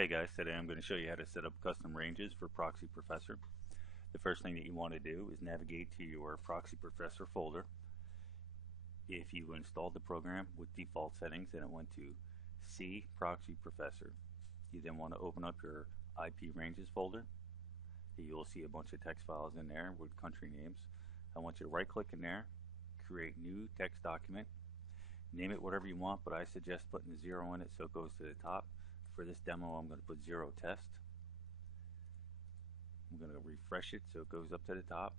Hey guys, today I'm going to show you how to set up custom ranges for Proxy Professor. The first thing that you want to do is navigate to your Proxy Professor folder. If you installed the program with default settings and it went to C Proxy Professor, you then want to open up your IP ranges folder. You will see a bunch of text files in there with country names. I want you to right click in there, create new text document, name it whatever you want, but I suggest putting a 0 in it so it goes to the top. For this demo, I'm going to put 0 test. I'm going to refresh it so it goes up to the top,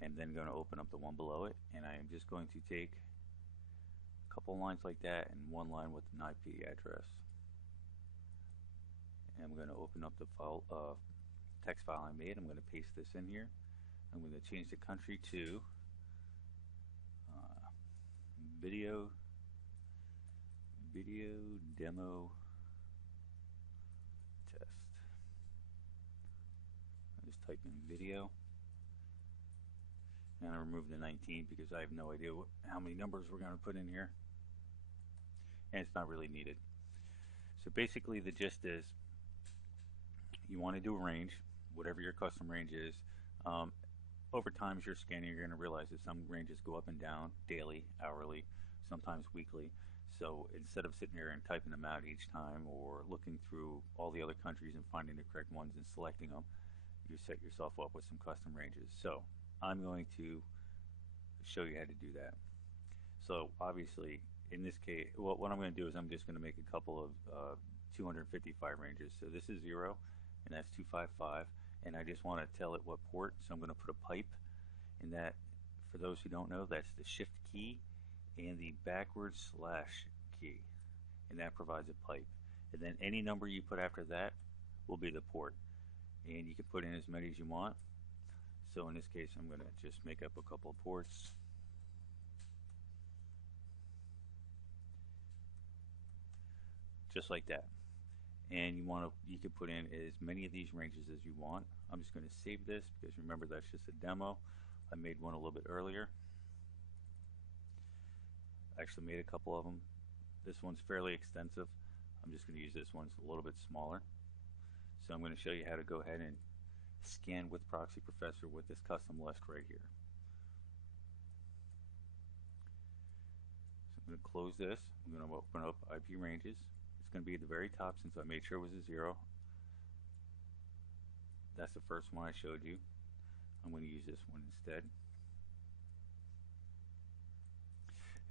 and then going to open up the one below it, and I am just going to take a couple lines like that and one line with an IP address, and I'm going to open up the file, text file I made. I'm going to paste this in here. I'm going to change the country to video demo test. I just type in video, and I remove the 19 because I have no idea how many numbers we're going to put in here, and it's not really needed. So basically the gist is you want to do a range, whatever your custom range is. Over time, as you're scanning, you're going to realize that some ranges go up and down daily, hourly, sometimes weekly. So instead of sitting there and typing them out each time or looking through all the other countries and finding the correct ones and selecting them, you set yourself up with some custom ranges. So I'm going to show you how to do that. So obviously, in this case, what I'm going to do is I'm just going to make a couple of 255 ranges. So this is 0, and that's 255. And I just want to tell it what port, so I'm going to put a pipe in that. For those who don't know, that's the shift key and the backwards slash key, and that provides a pipe. And then any number you put after that will be the port, and you can put in as many as you want. So in this case, I'm going to just make up a couple of ports. Just like that. And you can put in as many of these ranges as you want. I'm just going to save this because remember, that's just a demo. I made one a little bit earlier. I actually made a couple of them. This one's fairly extensive. I'm just going to use this one. It's a little bit smaller. So I'm going to show you how to go ahead and scan with Proxy Professor with this custom list right here. So I'm going to close this. I'm going to open up IP ranges. It's going to be at the very top since I made sure it was a 0. That's the first one I showed you. I'm going to use this one instead.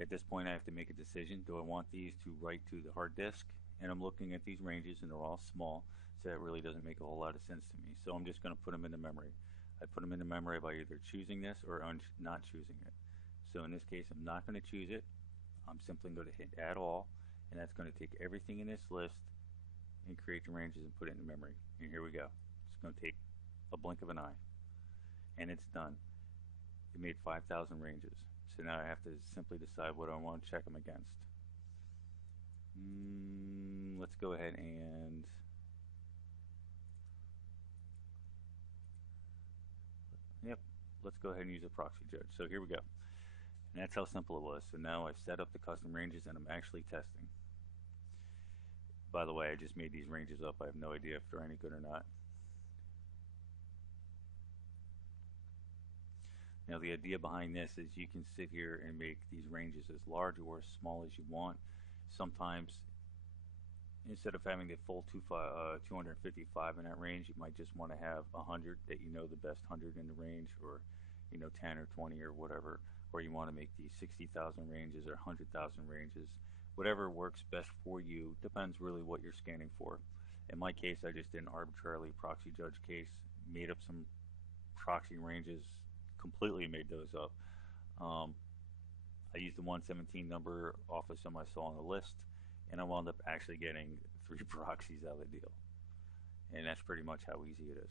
At this point, I have to make a decision. Do I want these to write to the hard disk? And I'm looking at these ranges, and they're all small, so that really doesn't make a whole lot of sense to me. So I'm just going to put them into memory. I put them into memory by either choosing this or not choosing it. So in this case, I'm not going to choose it. I'm simply going to hit Add All, and that's going to take everything in this list and create the ranges and put it in memory. And here we go. It's going to take a blink of an eye, and it's done. It made 5,000 ranges. So now I have to simply decide what I want to check them against. Let's go ahead and let's go ahead and use a proxy judge. So here we go. And that's how simple it was. So now I've set up the custom ranges and I'm actually testing. By the way, I just made these ranges up. I have no idea if they're any good or not. Now the idea behind this is you can sit here and make these ranges as large or as small as you want. Sometimes instead of having the full 255 in that range, you might just want to have 100 that you know the best 100 in the range, or 10 or 20 or whatever, or you want to make these 60,000 ranges or 100,000 ranges. Whatever works best for you depends really what you're scanning for. In my case, I just did an arbitrarily proxy judge case, made up some proxy ranges, completely made those up. I used the 117 number off of some I saw on the list, and I wound up actually getting 3 proxies out of the deal. And that's pretty much how easy it is.